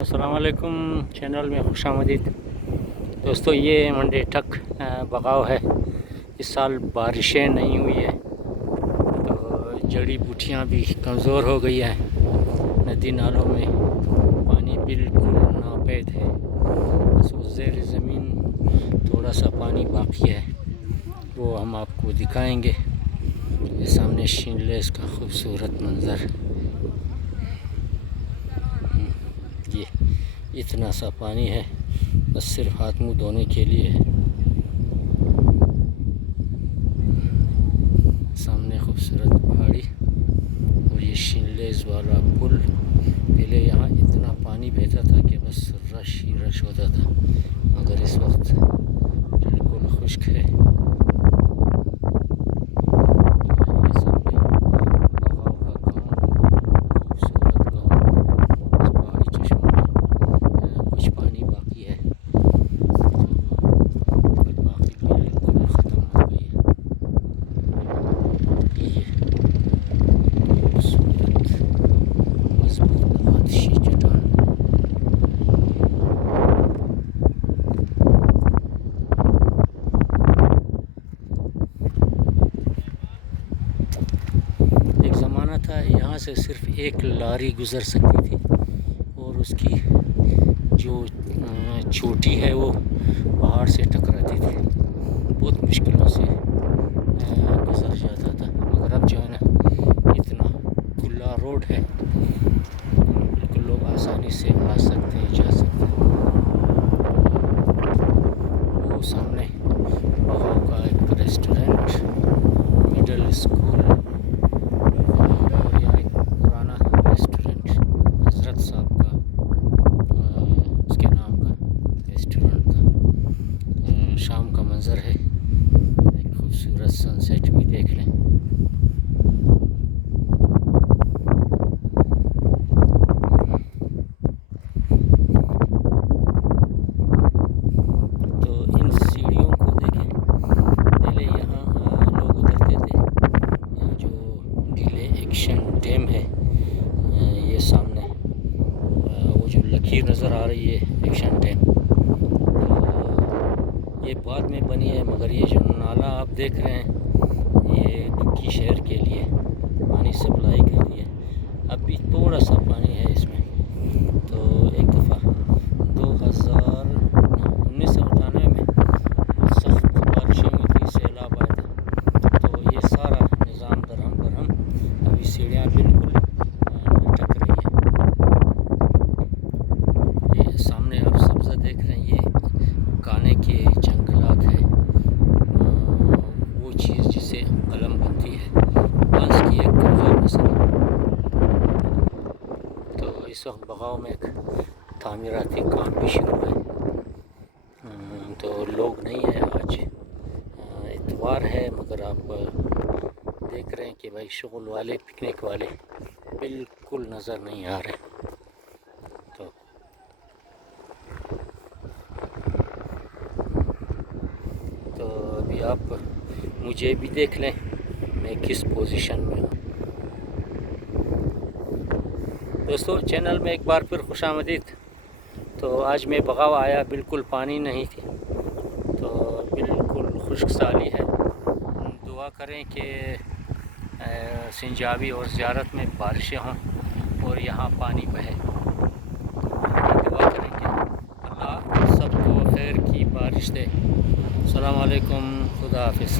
السلام علیکم، چینل میں خوش آمدید دوستو۔ یہ منڈے ٹھک بغاؤ ہے۔ اس سال بارشیں نہیں ہوئی ہیں تو جڑی بوٹیاں بھی کمزور ہو گئی ہیں۔ ندی نالوں میں پانی بالکل ناپید ہے، بس وہ زیر زمین تھوڑا سا پانی باقی ہے، وہ ہم آپ کو دکھائیں گے۔ یہ سامنے شینلیس کا خوبصورت منظر، یہ اتنا سا پانی ہے، بس صرف ہاتھ منہ دھونے کے لیے ہے۔ سامنے خوبصورت پہاڑی اور یہ شینلیس والا پل۔ پہلے یہاں اتنا پانی بہتا تھا کہ بس رش ہی رش ہوتا تھا، مگر اس وقت بالکل خشک ہے۔ ایک زمانہ تھا یہاں سے صرف ایک لاری گزر سکتی تھی اور اس کی جو چوٹی ہے وہ پہاڑ سے ٹکراتی تھی، بہت مشکلوں سے گزر جاتا تھا۔ مگر اب جو ہے نا اتنا کھلا روڈ ہے، بالکل لوگ آسانی سے آ سکتے ہیں، جا سکتے ہیں۔ وہ سامنے بغاؤ کا ایک ریسٹورنٹ، مڈل اسکول، اور یہاں ایک پرانا ریسٹورنٹ حضرت صاحب کا، اس کے نام کا ریسٹورنٹ تھا۔ شام کا منظر ہے، ایک خوبصورت سن سیٹ بھی دیکھ لیں۔ تو ان سیڑھیوں کو دیکھیں، پہلے یہاں لوگ اترتے تھے۔ یہاں جو ڈیلے ایکشن ڈیم ہے، یہ سامنے وہ جو لکیر نظر آ رہی ہے ایکشن ڈیم، یہ بعد میں بنی ہے، مگر یہ جو نالہ آپ دیکھ رہے ہیں یہ دکی شہر کے لیے پانی سپلائی کرتی ہے۔ اب بھی تھوڑا سا پانی ہے اس میں۔ تو ایک دفعہ 1998 میں بہت سخت بارشیں ہوئی تھی، سیلاب آیا تھا، تو یہ سارا نظام درہم برہم، ابھی سیڑھیاں بالکل لٹک رہی ہے۔ یہ سامنے آپ سبزہ دیکھ رہے ہیں، یہ کانے کے جنگلات ہیں، وہ چیز جسے قلم بنتی ہے، بانس کی ایک کمزور نسل۔ تو اس وقت بغاؤ میں ایک تعمیراتی کام بھی شروع ہے، تو لوگ نہیں ہیں آج، اتوار ہے، مگر آپ دیکھ رہے ہیں کہ بھائی شغل والے، پکنک والے بالکل نظر نہیں آ رہے۔ تو ابھی آپ مجھے بھی دیکھ لیں میں کس پوزیشن میں ہوں۔ دوستو، چینل میں ایک بار پھر خوش آمدید۔ تو آج میں بغاؤ آیا، بالکل پانی نہیں تھی، تو بالکل خشک سالی ہے۔ دعا کریں کہ سنجابی اور زیارت میں بارشیں ہوں اور یہاں پانی بہے۔ دعا کریں کہ اللہ سب کو خیر کی بارش دے۔ السلام علیکم، خدا حافظ۔